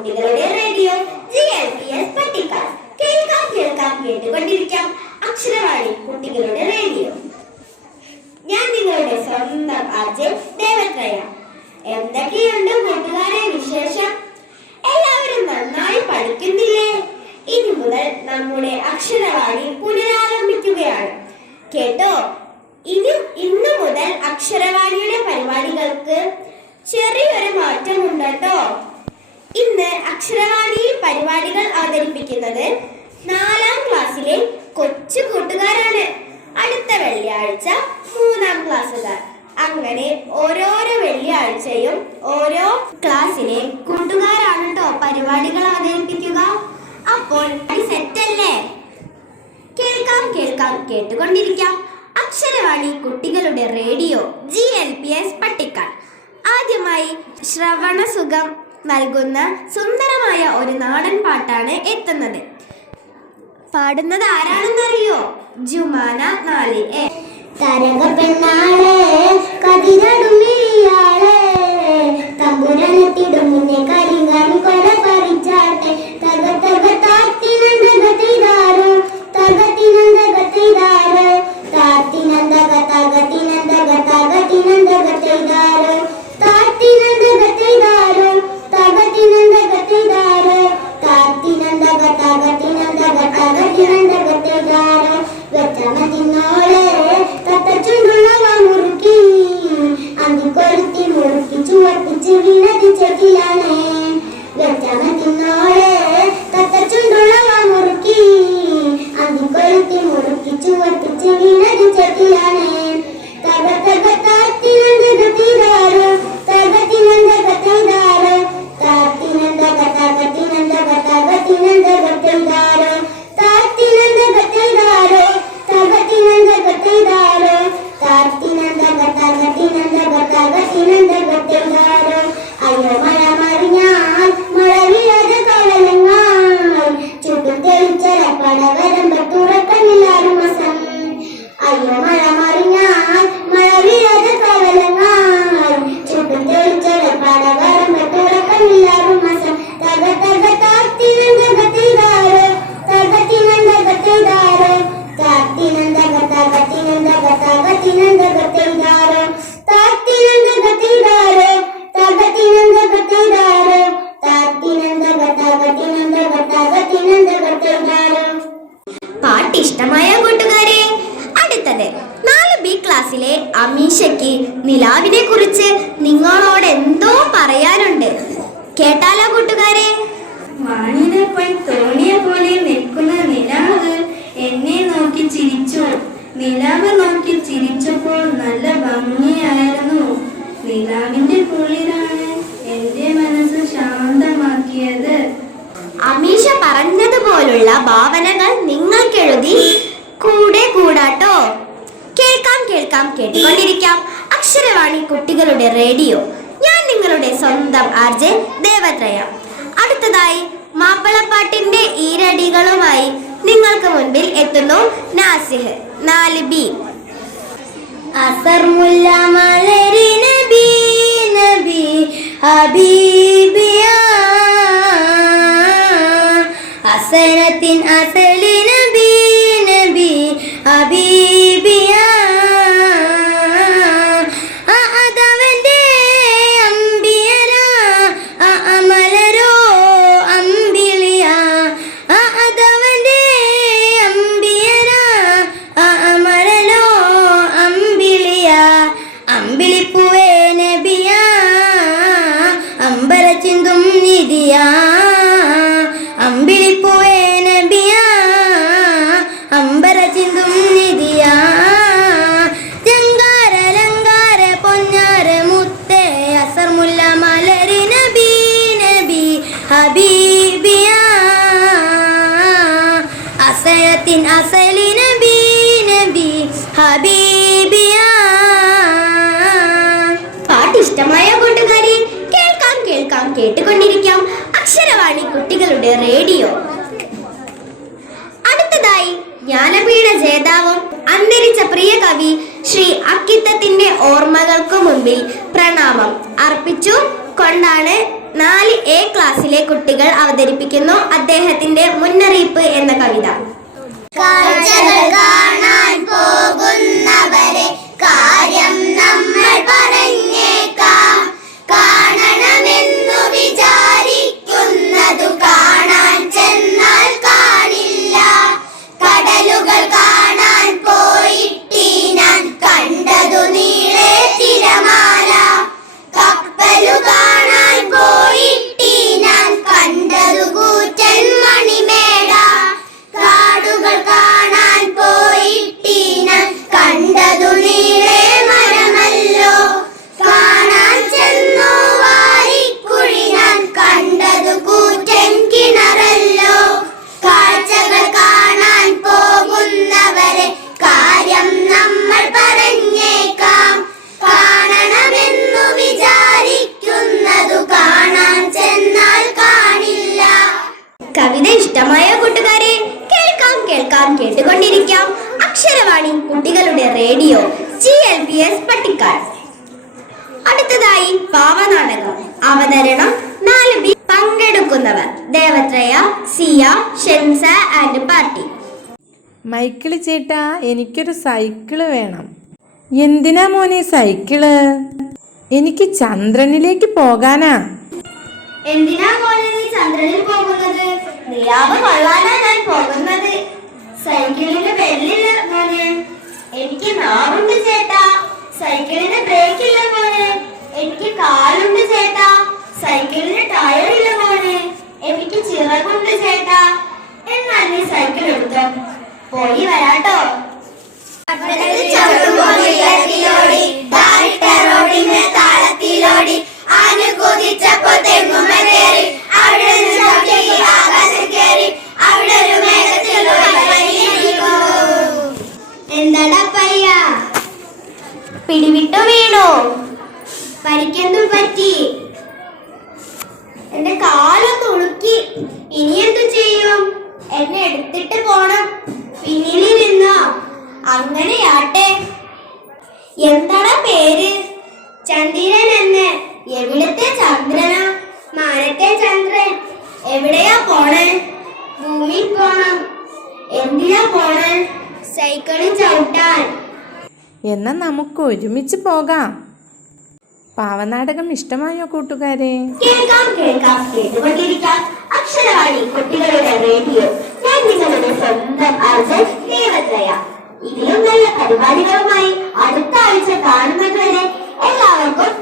കുട്ടികളുടെ radio GLPS Pattikkad. കേൾക്കാം കേൾക്കാം കേട്ടുകൊണ്ടിരിക്കാം അക്ഷരവാണി കുട്ടികളുടെ റേഡിയോ. ഞാൻ നിങ്ങളുടെ സ്വന്തം ദേവത്രയ. എന്തൊക്കെയുണ്ട് കൂട്ടുകാരെ വിശേഷം? എല്ലാവരും നന്നായി പഠിക്കുന്നില്ലേ? ഇനി മുതൽ നമ്മുടെ അക്ഷരവാണി പുനരാരംഭിക്കുകയാണ് കേട്ടോ. ഇന്നു മുതൽ അക്ഷരവാണിയുടെ പരിപാടികൾക്ക് ചെറിയൊരു മാറ്റമുണ്ട് കേട്ടോ. ഇന്ന് അക്ഷരവാണിയിൽ പരിപാടികൾ അവതരിപ്പിക്കുന്നത് 4ാം ക്ലാസ്സിലെ കൊച്ചു കൂട്ടുകാരാണ്. അടുത്ത വെള്ളിയാഴ്ച 3ാം ക്ലാസ്സുകാർ. അങ്ങനെ ഓരോരോ വെള്ളിയാഴ്ചയും ഓരോ ക്ലാസ്സിലെ കൂട്ടുകാരാണ് കേട്ടോ പരിപാടികൾ അവതരിപ്പിക്കുക. അപ്പോൾ സെറ്റല്ലേ? കേൾക്കാം കേൾക്കാം കേട്ടുകൊണ്ടിരിക്കാം അക്ഷരവാണി കുട്ടികളുടെ റേഡിയോ GLPS പട്ടിക്കാട്. ആദ്യമായി ശ്രവണസുഖം നൽകുന്ന സുന്ദരമായ ഒരു നാടൻ പാട്ടാണ് എത്തുന്നത്. പാടുന്നത് ആരാണെന്നറിയോ? ജുമാന 4A. തരക പെണ്ണാളെ കതിരടുമിയാളെ തമ്പുരനെത്തിടും മുന്നേ കരിങ്കാണി കൊല പറിച്ചാട്ടെ തക തക താത്തിനന്തകത്തിതാരോ തകത്തിനന്തകത്തിതാരോ താത്തിനന്തക തകത്തിനന്തക തകത്തിനന്തകത്തിതാരോ താത്തിനന്തകത്തിതാരോ തകത്തിനന്തകത്തിതാരോ താത്തിനന്തക തകത്തിനന്തക തകത്തിനന്തകത്തിതാരോ വെച്ചമതിന്നോളെ തത്തച്ചുണ്ടുള്ളവ മുറുക്കി അന്തിക്കൊരുത്തി മുറുക്കി ചുവപ്പിച്ച് വീണത് ചെക്കിലാണേ വെച്ചമതിന്നോളെ തത്തച്ചുണ്ടുള്ളവ മുറുക്കി അന്തിക്കൊരുത്തി മുറുക്കി ചുവപ്പിച്ച് വീണത് ചെക്കിലാണേ തക തക താത്തിനന്തകത്തിതാരോ തകത്തിനന്തകത്തിതാരോ താത്തിനന്തക തകത്തിനന്തക തകത്തിനന്തകത്തിതാരോ താത്തിനന്തകത്തിതാരോ തകത്തിനന്തകത്തിതാരോ താത്തിനന്തക തകത്തിനന്തക തകത്തിനന്തകത്തിതാരോ അയ്യോ മഴ മറിഞ്ഞാൽ മഴ വീഴാതെ കവലങ്ങാൽ ചുറ്റും തെളിച്ചല പടവരമ്പ തുറക്കമില്ലാരും മസം അയ്യോ മഴ മറിഞ്ഞാൽ മഴ വീഴാതെ കവലങ്ങാൽ ചുറ്റും തെളിച്ചല പടവരമ്പ തുറക്കമില്ലാരും മസം തക തക താത്തിനന്തകത്തിതാരോ തകത്തിനന്തകത്തിതാരോ താത്തിനന്തക തകത്തിനന്തക തകത്തിനന്തകത്തിതാരോ താത്തിനന്തകത്തിതാരോ തകത്തിനന്തകത്തിതാരോ താത്തിനന്തക തകത്തിനന്തക തകത്തിനന്തകത്തിതാരോ. പാട്ട് ഇഷ്ടമായ കൂട്ടുകാരെ, അടുത്തത് 4B ക്ലാസ്സിലെ അമീഷയ്ക്ക് നിലാവിനെ കുറിച്ച് നിങ്ങളോട് എന്തോ പറയാനുണ്ട്. കേട്ടാലോ കൂട്ടുകാരെ? വാനിനെ പോയി തോണിയ പോലെ നിൽക്കുന്ന നിലാവ് എന്നെ നോക്കി ചിരിച്ചു. നിലാവ് നോക്കി ചിരിച്ചപ്പോൾ നല്ല ഭംഗിയായിരുന്നു. നിലാവിന്റെ കുളിരാണ് എന്റെ മനസ്സ് ശാന്തമാക്കിയത്. അമീഷ പറഞ്ഞതുപോലുള്ള ഭാവനകൾ നിങ്ങൾക്കെഴുതി കൂടെ കൂടാട്ടോ. കേൾക്കാം കേൾക്കാം കേട്ടുകൊണ്ടിരിക്കാം അക്ഷരവാണി കുട്ടികളുടെ റേഡിയോ. ഞാൻ നിങ്ങളുടെ സ്വന്തം ദേവത്രയ. അടുത്തതായി മാപ്പിളപ്പാട്ടിന്റെ ഈരടികളുമായി നിങ്ങൾക്ക് മുൻപിൽ എത്തുന്നു നാസിഹ് 4B. അസർ മുല്ല മലരി നബി നബി ഹബീബിയ അസരത്തിൻ അസലി നബി നബി ഹബീബിയ അതവന്റെ അമ്പിയര അമലരോ അമ്പിളിയ അതവന്റെ അമ്പിയര അമരലോ അമ്പിളിയ അമ്പിളിപ്പൂവേ നബിയ അമ്പര ചിന്തും നിധിയ അമ്പിളിപ്പൂവേ നബിയ അമ്പര ചിന്തും നിധിയ ജങ്കാര ലങ്കാര പൊന്നാര മുത്തേ അസർ മുല്ല മലരി നബി നബി ഹബീബിയ അസരത്തിൻ അസലി നബി നബി ഹബീബിയ. പാട്ട് ഇഷ്ടമായ കൂട്ടുകാരി, കേൾക്കാം കേൾക്കാം കേട്ടുകൊണ്ടിരിക്കാം അക്ഷരവാണി കുട്ടികളുടെ റേഡിയോ. അടുത്തതായി ജ്ഞാനപീഠ ജേതാവും അന്തരിച്ച പ്രിയ കവി ശ്രീ അക്കിത്തത്തിന്റെ ഓർമ്മകൾക്ക് മുൻപിൽ പ്രണാമം അർപ്പിച്ചു കൊണ്ടാണ് 4A ക്ലാസ്സിലെ കുട്ടികൾ അവതരിപ്പിക്കുന്നു അദ്ദേഹത്തിന്റെ മുന്നറിയിപ്പ് എന്ന കവിത. കാഴ്ചകൾ കാണാൻ പോകുന്നവരെ കാര്യം നമ്മൾ പറഞ്ഞേക്കാം. കാണണമെന്നു വിചാരിക്കുന്നതു കാണാൻ ചെന്നാൽ കാണില്ല. കടലുകൾ കാണാൻ പോയിട്ടി ഞാൻ കണ്ടതു നീളെ തിരമാല. കപ്പലു കാണാൻ പോയിട്ടി ഞാൻ കണ്ടതു കൂറ്റൻ മണിമേട. കാടുകൾ കാണാൻ പോയിട്ടി ഞാൻ കണ്ടതു നീളെ മരമല്ലോ. കാണാൻ ചെന്നു വാരിക്കുഴി ഞാൻ കണ്ടതു കൂറ്റൻ കിണറല്ലോ. കാഴ്ചകൾ കാണാൻ പോകുന്നവരെ കാര്യം നമ്മൾ പറഞ്ഞേക്കാം. കാണണമെന്നു വിചാരിക്കുന്നതു കാണാൻ ചെന്നാൽ കാണില്ല. കവിത ഇഷ്ടമായ കൂട്ടുകാരെ, കേൾക്കാം കേട്ടുകൊണ്ടിരിക്കാം അക്ഷരവാണി കുട്ടികളുടെ റേഡിയോ GLPS പട്ടിക്കാട്. അടുത്തതായി പാവനാടകം. അവതരണം 4B. പങ്കെടുക്കുന്നവർ ദേവത്രയ, സിയ, ഷെൻസ ആൻഡ് പാർട്ടി. മൈക്കിള് ചേട്ടാ, എനിക്കൊരു സൈക്കിള് വേണം. എന്തിനാ മോനെ സൈക്കിള്? എനിക്ക് ചന്ദ്രനിലേക്ക് പോകാനാ. എന്തിനാ മോനെ നീ ചന്ദ്രനിൽ പോകുന്നത്? നിലാവ് കൊള്ളാനാ ഞാൻ പോകുന്നത്. സൈക്കിളിന് ബെല്ലില്ല മോനെ. എനിക്ക് നാവുണ്ട് ചേട്ടാ. സൈക്കിളിന് ബ്രേക്ക് ഇല്ല മോനെ. എനിക്ക് കാലുണ്ട് ചേട്ടാ. സൈക്കിളിന് ടയർ ഇല്ല മോനെ. എനിക്ക് ചിറകുണ്ട് ചേട്ടാ. എന്നാൽ നീ സൈക്കിൾ എടുത്തോ. പോയി വരാട്ടോ. താളത്തിലോടി അനുകൂതിച്ചപ്പോ തെങ്ങുമേറി അവിടെ ആകാശം കയറി അവിടെ ഒരു എന്താടാ പയ്യ, പിടിവിട്ടു വീണു. പരിക്കെന്തും പറ്റി? എന്റെ കാലൊന്ന് ഉളുക്കി. ഇനി എന്തു ചെയ്യും? എന്നെ എടുത്തിട്ട് പോണം. പിന്നിലിരുന്നോ? അങ്ങനെയാട്ടെ. എന്താടാ പേര്? ചന്ദ്രൻ എന്ന്. എവിടത്തെ ചന്ദ്രനാ? മാനത്തെ ചന്ദ്രൻ. എവിടെയാ പോണേ? ഭൂമിയിൽ പോണം. എന്തിനാ പോണേ? സൈക്കിളിൽ ചവിട്ടാൻ. എന്നാ നമുക്ക് ഒരുമിച്ച് പോകാം. പാവനാടകം ഇഷ്ടമായോ കൂട്ടുകാരെ? കേൾക്കാം കേട്ടുകൊണ്ടിരിക്കാം അക്ഷരവാണി കുട്ടികളുടെ റേഡിയോ. ഞാൻ നിങ്ങളുടെ സ്വന്തം അർജൻ ദേവത്രയ. ഇതിലും നല്ല പരിപാടികളുമായി അടുത്ത ആഴ്ച കാണുന്നത് വരെ എല്ലാവർക്കും